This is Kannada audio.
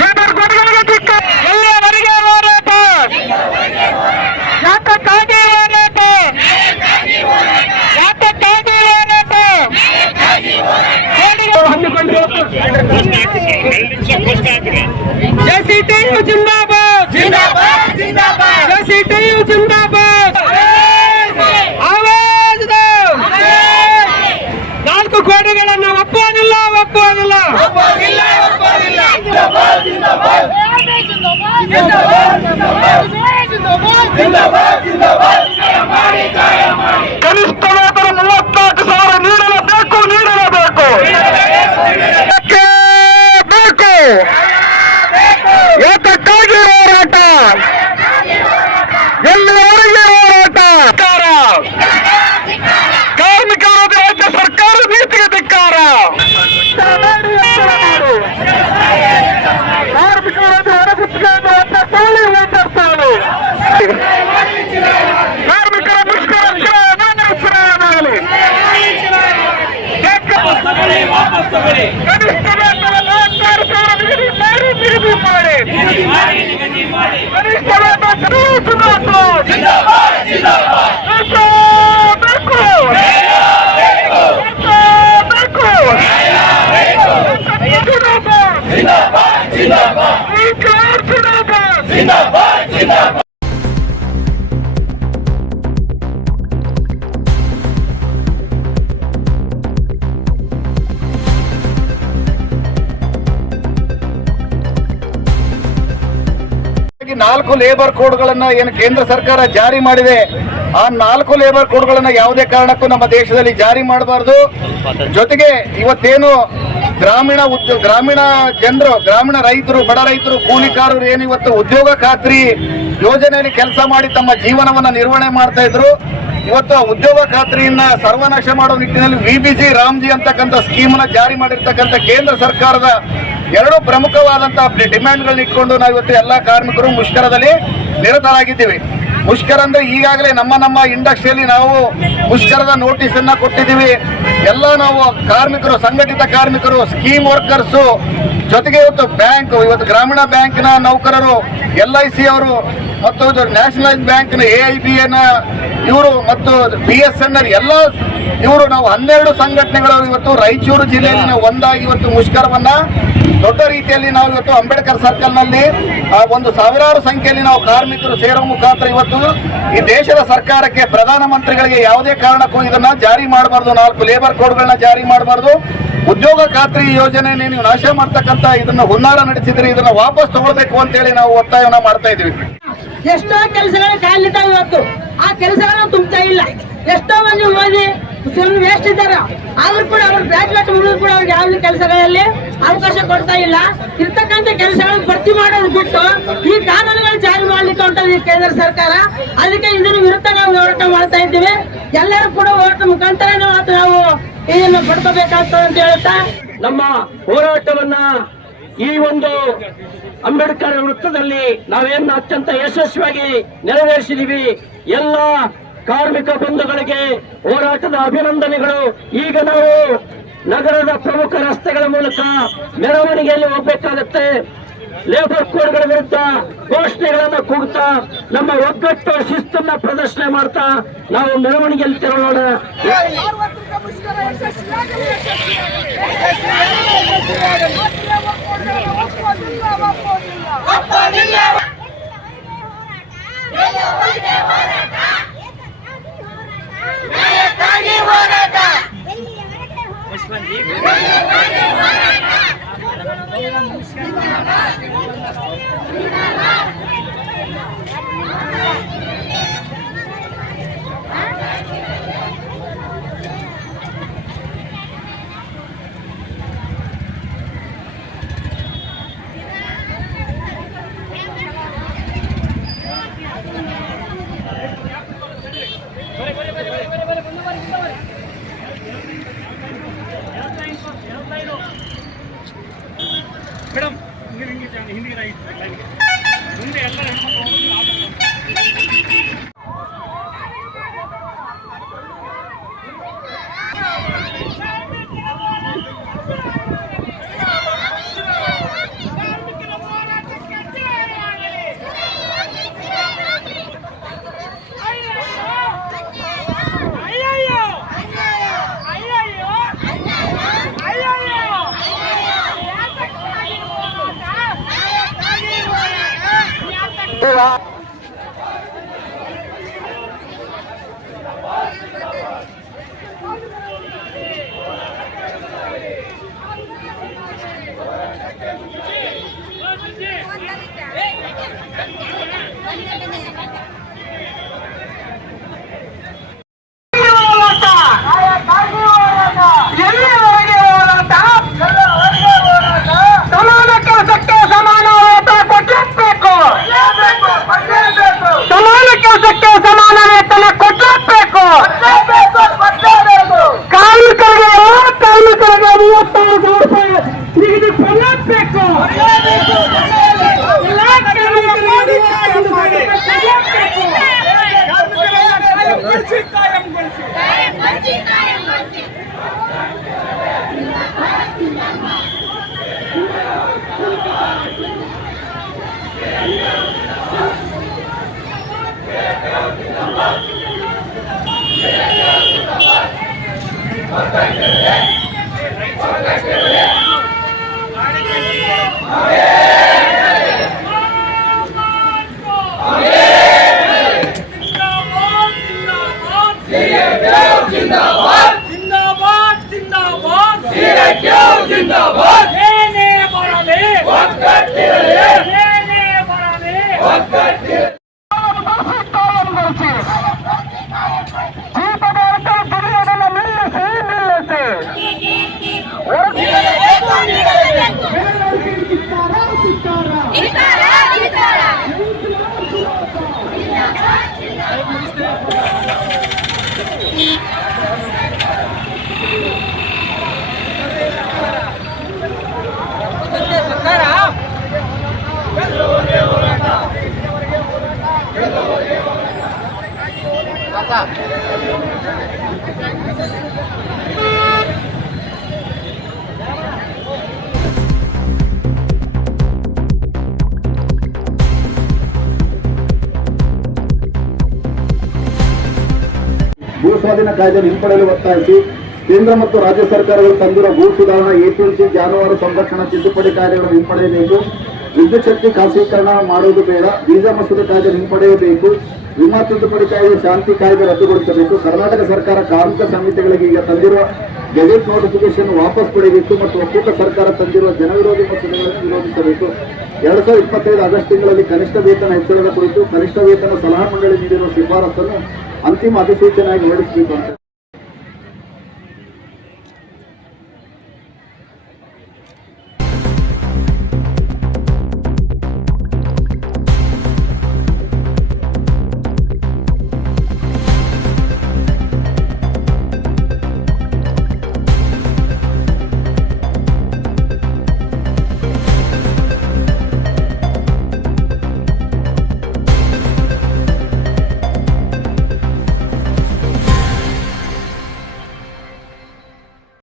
ಲೇಬರ್ ಕೋಡ್ಗಳಿಗೆ ಧಿಕ್ಕಾರ. ಎಲ್ಲಿಯವರೆಗೆ ಹೋರಾಟ? ಯಾತಕ್ಕಾಗಿ ಹೋರಾಟ? ಯಾತಕ್ಕಾಗಿ ಹೋರಾಟ? ಜೆಸಿಟಿಯು ಜಿಂದಾಬಾದ್, ಜೆಸಿಟಿಯು ಜಿಂದಾಬಾದ್. ಆವಾಜ್ ದೋ. 4 ಕೋಟಿಗಳನ್ನು ಒಪ್ಪುವುದಿಲ್ಲ. ಕನಿಷ್ಠ ವೇತನ 34,000 ನೀಡಲೇಬೇಕು. ಬೇಕು. ಏತಕ್ಕಾಗಿ ಹೋರಾಟ? ಎಲ್ಲಿಯವರೆಗೆ ಹೋರಾಟ? ಕಾರ್ಮಿಕರ ರಾಜ್ಯ ಸರ್ಕಾರದ ನೀತಿಗೆ ಧಿಕ್ಕಾರ. ಕಾರ್ಮಿಕರ ಹೊರಗುತ್ತಿಗೆಯನ್ನು ಒತ್ತಾಯಿಸಲಿ. ಕಾರ್ಮಿಕರ ಮುಷ್ಕರಕ್ಕೆ ವಿರಾಮವಾಗಲಿ. ಕನಿಷ್ಠ ವೇತನ 44,000 ಮಾಡಿ. ಕನಿಷ್ಠ ವೇತನ ನಾಲ್ಕು ಲೇಬರ್ ಕೋಡ್ಗಳನ್ನ ಏನು ಕೇಂದ್ರ ಸರ್ಕಾರ ಜಾರಿ ಮಾಡಿದೆ, ಆ 4 ಲೇಬರ್ ಕೋಡ್ಗಳನ್ನ ಯಾವುದೇ ಕಾರಣಕ್ಕೂ ನಮ್ಮ ದೇಶದಲ್ಲಿ ಜಾರಿ ಮಾಡಬಾರದು. ಜೊತೆಗೆ ಇವತ್ತೇನು ಗ್ರಾಮೀಣ ಜನರು, ಗ್ರಾಮೀಣ ರೈತರು, ಬಡ ರೈತರು, ಕೂಲಿಕಾರರು ಏನು ಇವತ್ತು ಉದ್ಯೋಗ ಖಾತ್ರಿ ಯೋಜನೆಯಲ್ಲಿ ಕೆಲಸ ಮಾಡಿ ತಮ್ಮ ಜೀವನವನ್ನ ನಿರ್ವಹಣೆ ಮಾಡ್ತಾ ಇದ್ರು, ಇವತ್ತು ಆ ಉದ್ಯೋಗ ಖಾತ್ರಿಯನ್ನ ಸರ್ವನಾಶ ಮಾಡುವ ನಿಟ್ಟಿನಲ್ಲಿ ವಿಬಿಜಿ ರಾಮ್ಜಿ ಅಂತಕ್ಕಂಥ ಸ್ಕೀಮ್ ನ ಜಾರಿ ಮಾಡಿರ್ತಕ್ಕಂಥ ಕೇಂದ್ರ ಸರ್ಕಾರದ 2 ಪ್ರಮುಖವಾದಂತಹ ಡಿಮ್ಯಾಂಡ್ಗಳನ್ನ ಇಟ್ಕೊಂಡು ನಾವು ಇವತ್ತು ಎಲ್ಲ ಕಾರ್ಮಿಕರು ಮುಷ್ಕರದಲ್ಲಿ ನಿರತರಾಗಿದ್ದೀವಿ. ಮುಷ್ಕರ ಅಂದ್ರೆ ಈಗಾಗಲೇ ನಮ್ಮ ಇಂಡಸ್ಟ್ರಿಯಲ್ಲಿ ನಾವು ಮುಷ್ಕರದ ನೋಟಿಸ್ ಅನ್ನ ಕೊಟ್ಟಿದ್ದೀವಿ. ಎಲ್ಲ ನಾವು ಕಾರ್ಮಿಕರು, ಸಂಘಟಿತ ಕಾರ್ಮಿಕರು, ಸ್ಕೀಮ್ ವರ್ಕರ್ಸು, ಜೊತೆಗೆ ಇವತ್ತು ಗ್ರಾಮೀಣ ಬ್ಯಾಂಕ್ನ ನೌಕರರು, LIC ಅವರು ಮತ್ತು ನ್ಯಾಷನಲೈಸ್ ಬ್ಯಾಂಕ್ನ AIBN ಇವರು ಮತ್ತು BSNL ಎಲ್ಲ ಇವರು ನಾವು 12 ಸಂಘಟನೆಗಳು ಇವತ್ತು ರಾಯಚೂರು ಜಿಲ್ಲೆಯಲ್ಲಿ ನಾವು ಒಂದಾಗಿ ಇವತ್ತು ಮುಷ್ಕರವನ್ನ ದೊಡ್ಡ ರೀತಿಯಲ್ಲಿ ನಾವು ಇವತ್ತು ಅಂಬೇಡ್ಕರ್ ಸರ್ಕಲ್ ನಲ್ಲಿ ಒಂದು ಸಾವಿರಾರು ಸಂಖ್ಯೆಯಲ್ಲಿ ನಾವು ಕಾರ್ಮಿಕರು ಸೇರುವ ಮುಖಾಂತರ ಇವತ್ತು ಈ ದೇಶದ ಸರ್ಕಾರಕ್ಕೆ, ಪ್ರಧಾನಮಂತ್ರಿಗಳಿಗೆ ಯಾವುದೇ ಕಾರಣಕ್ಕೂ ಇದನ್ನ ಜಾರಿ ಮಾಡಬಾರ್ದು, 4 ಲೇಬರ್ ಕೋಡ್ಗಳನ್ನ ಜಾರಿ ಮಾಡಬಾರ್ದು. ಉದ್ಯೋಗ ಖಾತ್ರಿ ಯೋಜನೆ ನೀವು ನಾಶ ಮಾಡ್ತಕ್ಕಂಥ ಇದನ್ನ ಹುನ್ನಾರ ನಡೆಸಿದ್ರೆ ಇದನ್ನ ವಾಪಸ್ ತಗೊಳ್ಬೇಕು ಅಂತ ಹೇಳಿ ನಾವು ಒತ್ತಾಯವನ್ನ ಮಾಡ್ತಾ ಇದೀವಿ. ಎಷ್ಟೋ ಕೆಲಸಗಳು ಖಾಲಿದ್ದಾವೆ ಇವತ್ತು, ಆ ಕೆಲಸಗಳನ್ನು ತುಂಬ್ತಾ ಇಲ್ಲ. ಎಷ್ಟೋ ಮಂದಿ ಓದಿ ವೇಸ್ಟ್ ಇದ್ದಾರೆ, ಆದ್ರೂ ಕೂಡ ಅವ್ರು ಗ್ರಾಜುಯೇಟ್ ಮುಗಿದ್ರು ಕೂಡ ಅವ್ರಿಗೆ ಯಾವುದೇ ಕೆಲಸಗಳಲ್ಲಿ ಅವಕಾಶ ಕೊಡ್ತಾ ಇಲ್ಲ. ಇರ್ತಕ್ಕಂಥ ಕೆಲಸಗಳನ್ನು ಭರ್ತಿ ಮಾಡೋದು ಬಿಟ್ಟು ಈ ಕಾನೂನುಗಳು ಜಾರಿ ಮಾಡ್ಲಿಕ್ಕೆ ಹೊಂಟದ ಈ ಕೇಂದ್ರ ಸರ್ಕಾರ. ಅದಕ್ಕೆ ಇದರ ವಿರುದ್ಧ ನಾವು ಹೋರಾಟ ಮಾಡ್ತಾ ಇದ್ದೀವಿ. ಎಲ್ಲರೂ ಕೂಡ ಹೋರಾಟ ಮುಖಾಂತರ ನಾವು ಇದನ್ನು ಪಡ್ಕೋಬೇಕಾಗ್ತದೆ ಅಂತ ಹೇಳ್ತಾ ನಮ್ಮ ಹೋರಾಟವನ್ನ ಈ ಒಂದು ಅಂಬೇಡ್ಕರ್ ವೃತ್ತದಲ್ಲಿ ನಾವೇನು ಅತ್ಯಂತ ಯಶಸ್ವಿಯಾಗಿ ನೆರವೇರಿಸಿದೀವಿ. ಎಲ್ಲ ಕಾರ್ಮಿಕ ಬಂಧುಗಳಿಗೆ ಹೋರಾಟದ ಅಭಿನಂದನೆಗಳು. ಈಗ ನಾವು ನಗರದ ಪ್ರಮುಖ ರಸ್ತೆಗಳ ಮೂಲಕ ಮೆರವಣಿಗೆಯಲ್ಲಿ ಹೋಗಬೇಕಾಗತ್ತೆ. ಲೇಬರ್ ಕೋಡ್ಗಳ ವಿರುದ್ಧ ಘೋಷಣೆಗಳನ್ನು ಕೂಗುತ್ತಾ ನಮ್ಮ ಒಗ್ಗಟ್ಟು ಶಿಸ್ತನ್ನ ಪ್ರದರ್ಶನ ಮಾಡ್ತಾ ನಾವು ಮೆರವಣಿಗೆಯಲ್ಲಿ ತೆರಳೋಣ. ಮೇಡಮ್ ಹಿಂದಿಗೆ ಮುಂದೆ ಎಲ್ಲ ಎಲ್ಲಿವರೆಗೆ ಹೋರಾಟ? ಸಮಾನ ಕೆಲಸಕ್ಕೆ ಸಮಾನ ವೇತನ ಕೊಡಲೇಬೇಕು. ಸಮಾನ ಕೆಲಸಕ್ಕೆ ಸಮಾನ ವೇತನ ಕೊಡಲೇಬೇಕು. ಕಾರ್ಮಿಕರಿಗೆ ಕಾರ್ಮಿಕರಿಗೆ 36,000 ರೂಪಾಯಿ ನಿಗದಿ ಕೊಡಲೇಬೇಕು. ಜಿಂದಾಬಾದ್ ಏನೇ ಬರಲಿ ಒಗ್ಗಟ್ಟಿರಲಿ. ಏನೇ ಬರಲಿ ಒಗ್ಗಟ್ಟಿರಲಿ. ಭೂ ಸ್ವಾಧೀನ ಕಾಯ್ದೆಯನ್ನು ಹಿಂಪಡೆಯಲು ಒತ್ತಾಯಿಸಿ ಕೇಂದ್ರ ಮತ್ತು ರಾಜ್ಯ ಸರ್ಕಾರಗಳು ತಂದಿರುವ ಭೂ ಸುಧಾರಣಾ ಎಪಿಎಂಸಿ ಜಾನುವಾರು ಸಂರಕ್ಷಣಾ ತಿದ್ದುಪಡಿ ಕಾಯ್ದೆಗಳನ್ನು ಹಿಂಪಡೆಯಬೇಕು. ವಿದ್ಯುತ್ ಶಕ್ತಿ ಖಾಸಗೀಕರಣ ಮಾಡುವುದು ಬೇಡ. ಬೀಜ ಮಸೂದೆ ಕಾಯ್ದೆ ಹಿಂಪಡೆಯಬೇಕು. ವಿಮಾ ತಿದ್ದುಪಡಿ ಕಾಯ್ದೆ, ಶಾಂತಿ ಕಾಯ್ದೆ ರದ್ದುಗೊಳಿಸಬೇಕು. ಕರ್ನಾಟಕ ಸರ್ಕಾರ ಕಾರ್ಮಿಕ ಸಮಿತಿಗಳಿಗೆ ಈಗ ತಂದಿರುವ ಗೆಜೆಟ್ ನೋಟಿಫಿಕೇಶನ್ ವಾಪಸ್ ಪಡೆಯಬೇಕು ಮತ್ತು ಒಕ್ಕೂಟ ಸರ್ಕಾರ ತಂದಿರುವ ಜನವಿರೋಧಿ ಮಸೂದೆಗಳನ್ನು ವಿರೋಧಿಸಬೇಕು. 2025 ಆಗಸ್ಟ್ ತಿಂಗಳಲ್ಲಿ ಕನಿಷ್ಠ ವೇತನ ಹೆಚ್ಚಳದ ಕುರಿತು ಕನಿಷ್ಠ ವೇತನ ಸಲಹಾ ಮಂಡಳಿ ನೀಡಿರುವ ಶಿಫಾರಸನ್ನು ಅಂತಿಮ ಅಧಿಸೂಚನೆಯಾಗಿ ಹೊರಡಿಸಬೇಕು ಅಂತ